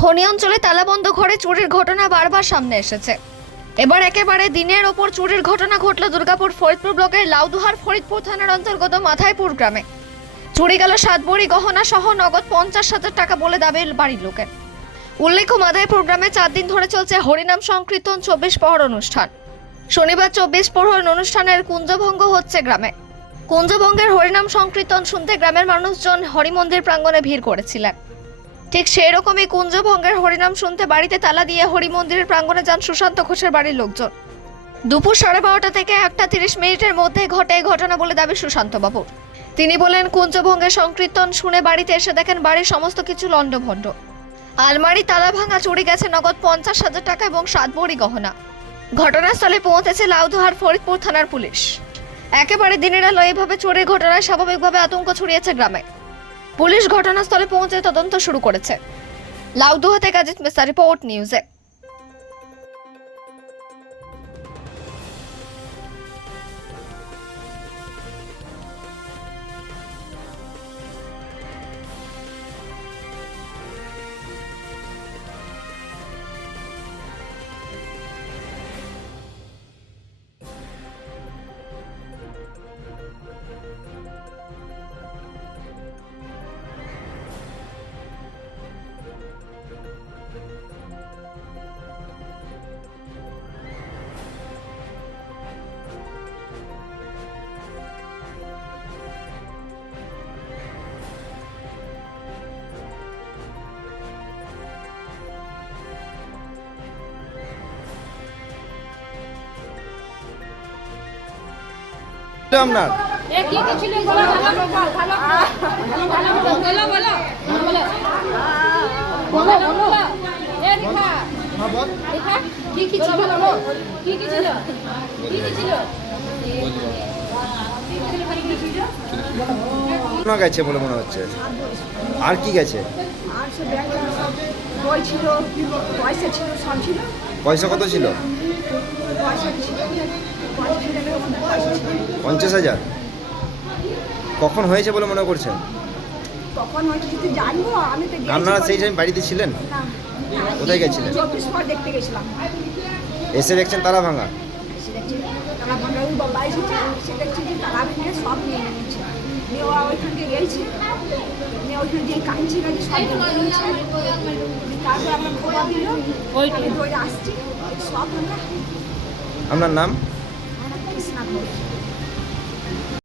খনি অঞ্চলে তালাবন্ধ ঘরে চুরির ঘটনা বারবার সামনে এসেছে। এবার একেবারে দিনের ওপর চুরির ঘটনা ঘটল দুর্গাপুর ফরিদপুর ব্লকের লাউদুহার ফরিদপুর থানার অন্তর্গত মাথায়পুর গ্রামে। চুরি গেল সাত গহনা সহ নগদ পঞ্চাশ হাজার টাকা বলে দাবি বাড়ির লোকের। উল্লেখ্য মাধাইপুর গ্রামে চার দিন ধরে চলছে হরিনাম সংকীর্তন চব্বিশ প্রহর অনুষ্ঠান। শনিবার চব্বিশ প্রহর অনুষ্ঠানের কুঞ্জভঙ্গ হচ্ছে গ্রামে। কুঞ্জভঙ্গের হরিনাম সংকীর্তন শুনতে গ্রামের মানুষজন হরিমন্দির প্রাঙ্গণে ভিড় করেছিলেন। ঠিক সেই রকমই কুঞ্জভঙ্গের হরিনাম শুনতে বাড়িতে তালা দিয়ে হরিমন্দিরের প্রাঙ্গণে যান সুশান্ত ঘোষের বাড়ির লোকজন। দুপুর সাড়ে বারোটা থেকে একটা তিরিশ মিনিটের মধ্যে ঘটে ঘটনা বলে দাবি সুশান্ত বাবুর তিনি বলেন কুঞ্জভঙ্গের সংকীর্তন শুনে বাড়িতে এসে দেখেন বাড়ির সমস্ত কিছু লণ্ডভণ্ড। আলমারি, তালা ভাঙা, চুরি গেছে, নগদ পঞ্চাশ হাজার টাকা এবং সাত বড়ি গহনা। ঘটনাস্থলে পৌঁছেছে লাউদুহার ফরিদপুর থানার পুলিশ। একেবারে দিনের আলো, এভাবে চোরের ঘটনায় স্বাভাবিকভাবে আতঙ্ক ছড়িয়েছে গ্রামে। পুলিশ ঘটনাস্থলে পৌঁছে তদন্ত শুরু করেছে। লাউদুহা থেকে অজিত মিস্তা রিপোর্ট, নিউজে। সোনা গেছে বলে। মনে হচ্ছে? আর কি গেছে পয়সা ছিল সব ছিল। পয়সা কত ছিল। পঞ্চাশ হাজার? কখন হয়েছে বলে মনে করছেন? কখন কিছু জানব আমি তো আপনারা সেই টাইম বাড়িতে ছিলেন? কোথায় গেছিলেন? চব্বিশ পর দেখতে গেছিলাম। এসে দেখছেন ভাঙা? তারা ভাঙা ওই বাবা এসেছে সে দেখছি যে তারা ভেঙে সব নিয়ে নিয়েছে। নিয়ে ওরা ওইখানকে গেছে নিয়ে ওইখানে যে কাঁচি কাঁচি সব নিয়ে নিয়েছে। তারপরে আমরা খবর দিল আমি দৌড়ে আসছি সব আমরা আপনার নাম কৃষ্ণা ঘোষ।